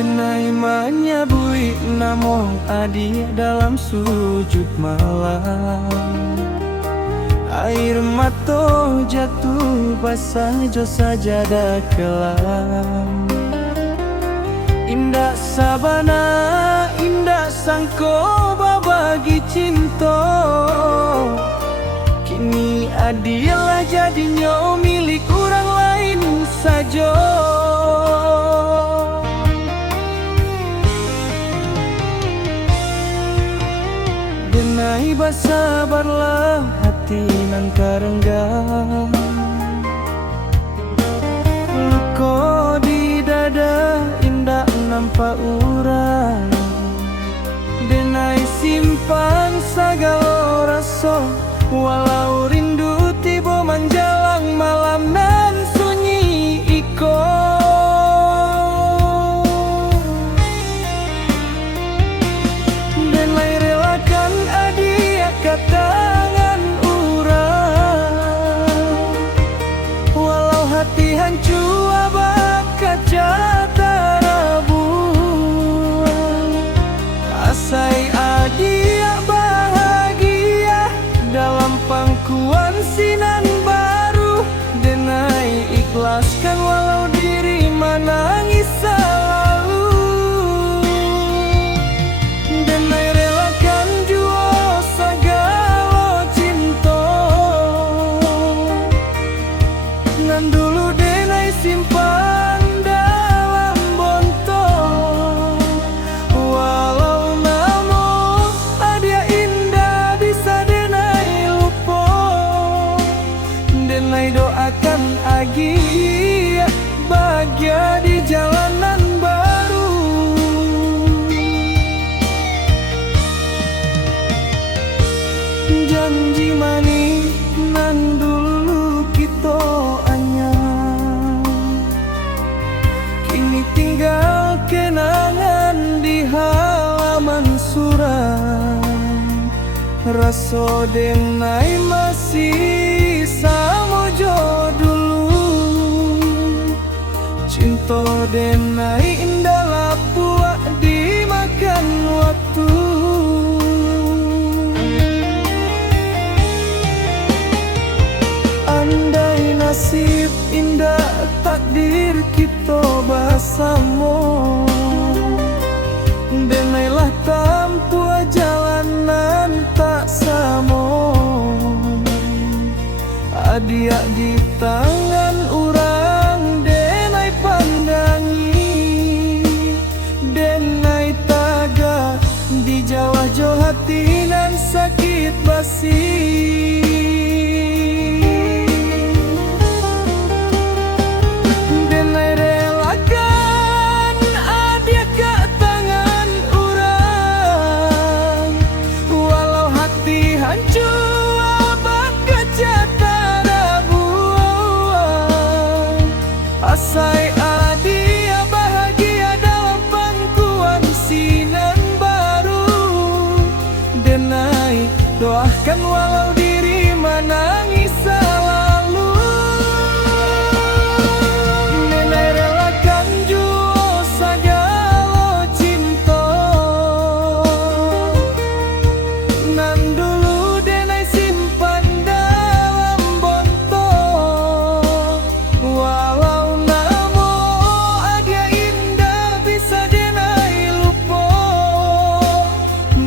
Denai menyabui namong adi dalam sujud malam. Air mata jatuh basah jo sajadah kelam. Indah sabana, indah sangko babagi cinta. Kini adilah jadinya milik orang lain saja. Denai bersabarlah hati nan karenggang. Luka di dada indah nampak urang. Denai simpan segala rasa, walau rindu tiba menjelang malam nan sunyi iko. Denai relakan adia ke tangan urang, walau hati hancur abad kaca tarabuang. Asai adia bahagia dalam pangkuan sinan baru. Denai ikhlaskan walau diri menangis selalu. Denai relakan jua segala cinta nan dulu denai simpan dalam bonto. Walau namo adia indah bisa denai lupa. Denai doakan agi bahagia di jalanan baru. Janji manis nan dulu kita anyam, kini tinggal kenangan di halaman suram. Rasa denai masih sama jo dulu. Cinta denai indah lapuk dimakan waktu. Andai nasib indah takdir kita bersama, denailah tempuh jalanan tak sama. Adia di tangan orang denai pandangi. Denai taga di jawah jo hati nan sakit basi. Denai relakan adia ke tangan orang, walau hati hancur abad kaca tarabuang. Asai adia bahagia dalam pangkuan sinan baru. Denai doakan walau diri menangis selalu. Denai relakan jua segala cinta nan dulu denai simpan dalam bonto. Walau namo adia indah bisa denai lupa.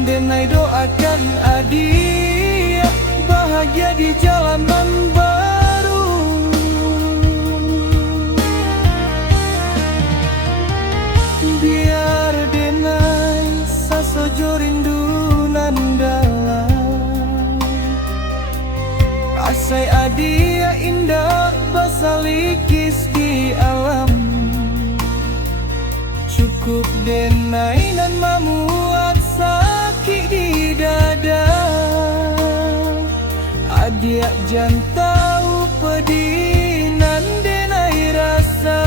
Denai doakan adia bahagia di jalanan baru. Biar denai sasojo rindu nan dalam. Asai adia indah basalikis di alam. Cukup denai nan memuat sakit di dada. Adia jan tahu pedih nan denai rasa.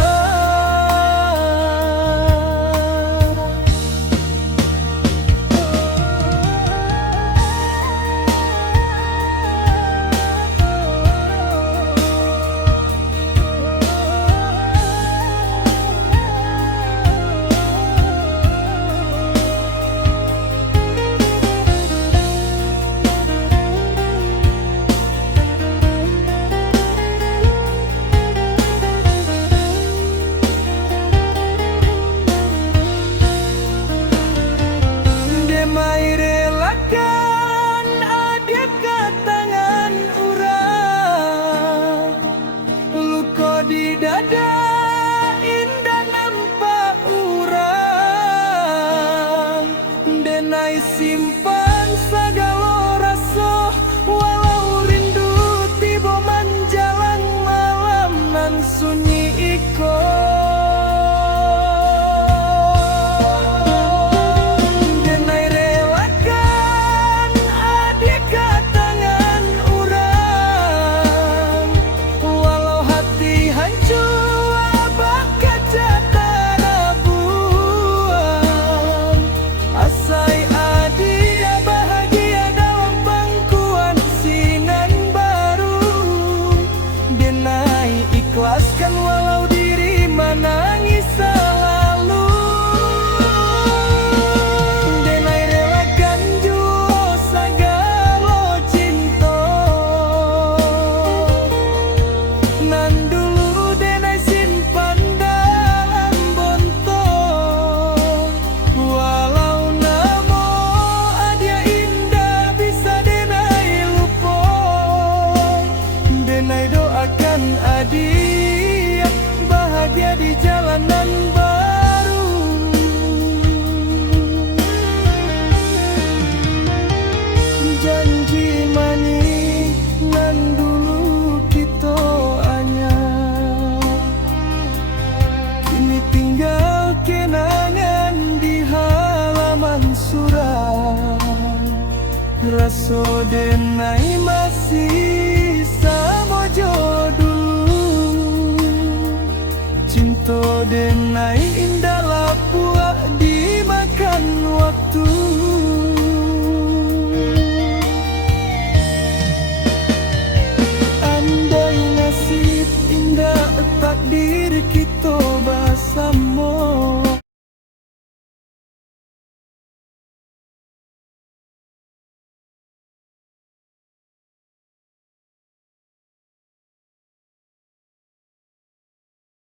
raso denai masih sama jo dulu. Cinta denai indah